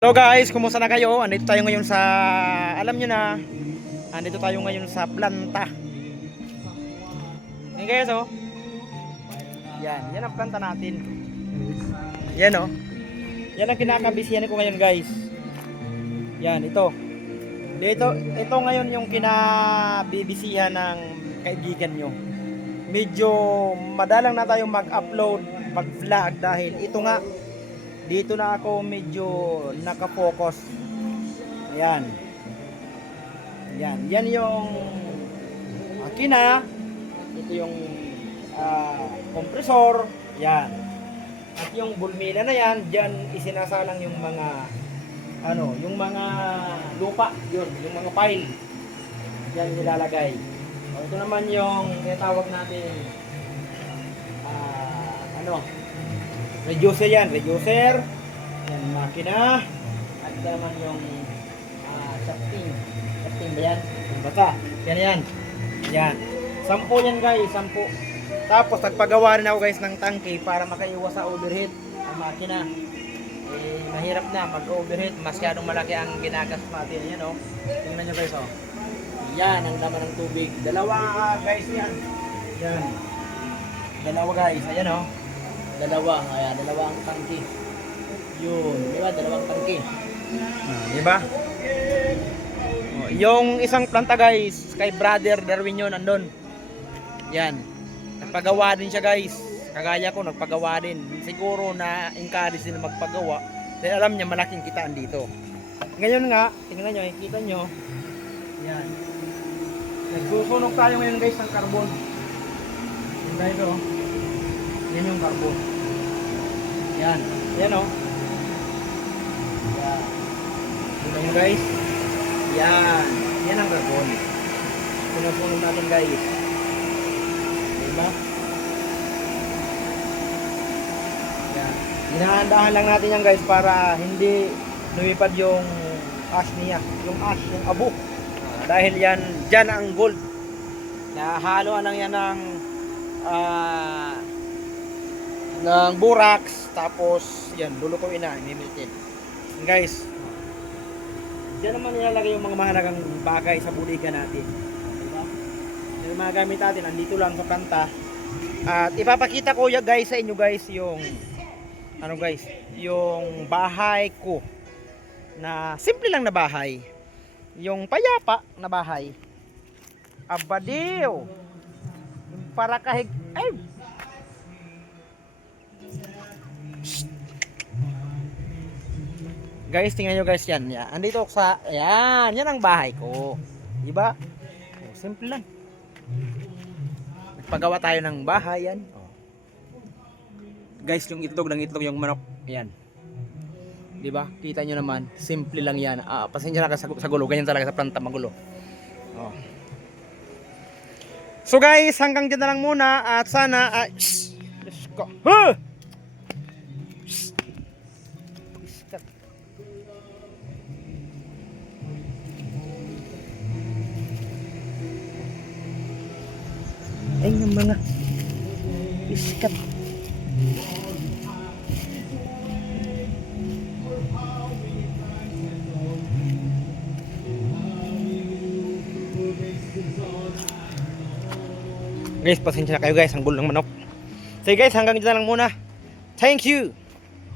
Hello guys, kumusta na kayo? Andito tayo ngayon sa, alam nyo na, andito tayo ngayon sa planta. Yan guys, oh. Yan ang planta natin. Yan, oh. Yan ang kinakabisihan ko ngayon guys. Yan, ito ngayon yung kinabibisihan ng kaibigan nyo. Medyo madalang na tayong mag-upload, mag-vlog dahil ito nga, dito na ako medyo nakafocus. Ayan. Yan yung makina. Ito yung kompresor. Yan. At yung bulmila na yan, diyan isinasalang yung mga yung mga lupa, yung mga pile. Diyan nilalagay. Ito naman yung tinatawag natin reducer yan, reducer. Yan, makina. At ito naman yung shafting. Shafting ba yan? Yung bata. Yan. Yan. 10 yan guys, 10. Tapos nagpagawa rin ako guys ng tangke para makaiwas sa overheat ang makina. Mahirap na mag-overheat. Masyadong malaki ang ginagas natin. Yan o. Tingnan nyo guys o. Yan ang laman ng tubig. Dalawa guys yan. Yan. Dalawa guys. Ayan o. Dalawa ang tangke. Yun, di ba? Dalawang tangke. Di ba? Yung isang planta guys, kay Brother Darwin yun, andun. Yan. Nagpagawa din siya guys. Kagaya ko, nagpagawa din. Siguro na encourage din magpagawa. Dahil alam niya malaking kitaan dito. Ngayon nga, tingnan nyo, kita nyo. Yan. Nagsusunog tayo ngayon guys ng carbon. Yan guys o. Yan yung carbon. Yan. Yan o. Yan. Tingnan nyo guys. Yan. Yan ang carbon. Sinusunog natin guys. Diba? Yan. Hinahandahan lang natin yan guys para hindi lumipad yung ash niya. Yung ash, yung abo. Dahil yan, dyan ang gold. Nahaluan lang yan ng borax, tapos yan, lulukuin na, imimiltin. Guys, dyan naman nilalagay yung mga mahalagang bagay sa buligan natin. Diba? Yung mga gamit natin, andito lang sa planta. At ipapakita ko ya guys sa inyo guys yung guys, yung bahay ko na simple lang na bahay. Yung payapa na bahay. Abadiw. Para kahig guys, tingnan nyo guys yan. Andito sa, yan ang bahay ko. Diba? Simple lang. Nagpagawa tayo ng bahay yan. Guys, yung itlog yung manok. Yan. Diba? Kita nyo naman. Simple lang yan. Pasensya na sa gulo. Ganyan talaga sa planta magulo. So guys, hanggang dyan na lang muna. At sana, let's go. Ay, yung mga iskat. Guys, pasensya na kayo guys, ang gulo ng manok. So guys, hanggang dito na lang muna. Thank you.